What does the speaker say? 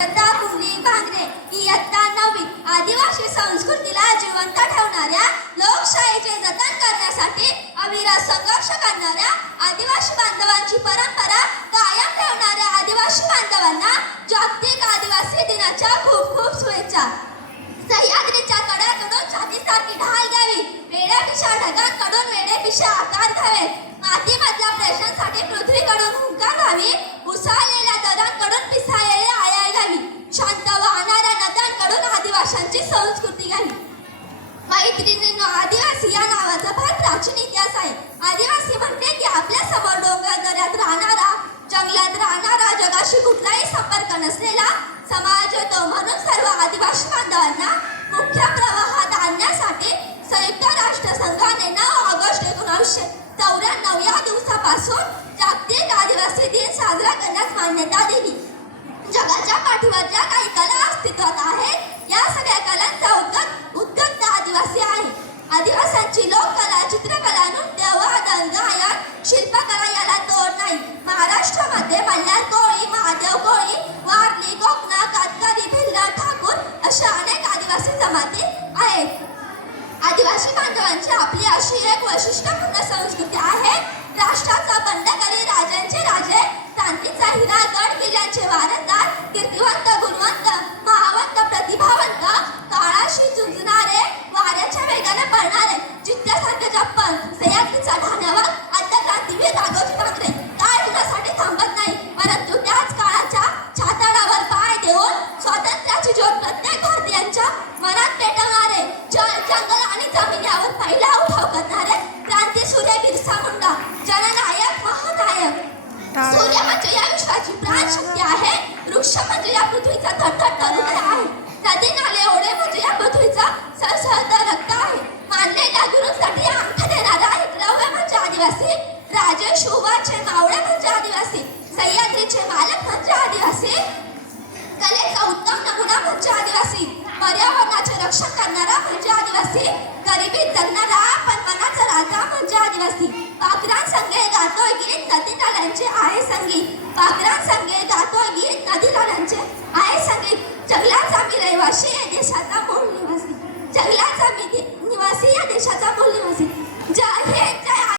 मुली भांगरे इयत्ता 9वी आदिवासी संस्कृतीला जिवंत ठेवणाऱ्या लोकशाहीचे जतन करण्यासाठी अविरत संघर्ष करणाऱ्या आदिवासी बांधवांची परंपरा कायम ठेवणाऱ्या आदिवासी बांधवांना जागतिक आदिवासी दिनाच्या खूप खूप शुभेच्छा। सह्याद्रीच्या कड्याकडून छातीसारखी ढाल घ्यावी, वेड्यापिशा ढगांकडून वेडेपिशा आकार घ्यावे, मातीमधल्या प्रश्नांसाठी पृथ्वीकडून हुंकार व्हावी, उसाळलेल्या दरांकडून पिसाळलेल्या आया घ्यावी, शांत वाहणाऱ्या नद्यांकडून आदिवासींची संस्कृती घ्यावी। मैत्रिणींनो, आदिवासी या नावाचा फार प्राचीन इतिहास आहे। आदिवासी म्हणते की आपल्या समोर डोंगर दऱ्यात राहणारा, जंगलात राहणारा, जगाशी कुठलाही संपर्क नसलेला समाज तो। म्हणून सर्व आदिवासी बांधवांना मुख्य प्रवाहात आणण्यासाठी संयुक्त राष्ट्र संघाने 9 ऑगस्ट 1994 या दिवसापासून जागतिक आदिवासी दिन साजरा करण्यास मान्यता दिली। जगाच्या पाठीवर ज्या काही कला अस्तित्वात आहेत, या सगळ्या कलांचा उद्गत आदिवासी आहे। आदिवासींची लोककला, चित्रकला, नृत्य, वादन, गायन, शिल्पकला याला तोड नाही। महाराष्ट्रामध्ये मल्याण कोळी, महादेव कोळी, वारली, कोकणा, कातकरी, भिल्ल, ठाकूर अशा अनेक आदिवासी जमाती आहेत। आदिवासी बांधवांची आपली अशी एक वैशिष्ट्यपूर्ण संस्कृती आहे। राष्ट्राचा बंडकरी, राजांचे राजे, क्रांतीचा हिरा, गड किल्ल्यांचे वारसदार, कीर्तिवंत, गुणवंत, महावंत, प्रतिभावंत, काळाशी झुंजणारे, वाऱ्याच्या वेगाने पळणारे, चित्त्यासारखे चप्पल, सह्याद्रीच्या ढाण्यावर क्रांतीवीर राघोजी भांगरे काय गुणासाठी थांबत नाही, परंतु त्याच काळाच्या छाताडावर पाय देऊन स्वातंत्र्याची ज्योत प्रत्येक भारतीयांच्या मनात पेटवणारे, जंगल आणि जमीन यावर पहिला उठाव करणारे क्रांती सूर्य बिरसा मुंडा, जननायक, महानायक। सूर्य म्हणजे या विश्वाची प्राणशक्ती आहे, वृक्ष म्हणजे या पृथ्वीचा थरथरता हृदय आहे, नदी नाले ओढे म्हणजे या पृथ्वीचा सळसळता रक्त आहे। मानलेल्या गुरूंसाठी अंगठा देणारा एकलव्य म्हणजे आदिवासी, राजे शोभाचे मावळे म्हणजे आदिवासी, सह्याद्रीचे मालक म्हणजे आदिवासी, कलेचा उत्तम नमुना म्हणजे आदिवासी, पर्यावरणाचे रक्षण करणारा म्हणजे आदिवासी, गरिबीत जगणारा पण मनाचा राजा म्हणजे आदिवासी। पाखरांसंगे गातोय गीत, नदी नाल्यांचे आहे संगीत, पाखरांसंगे गातोय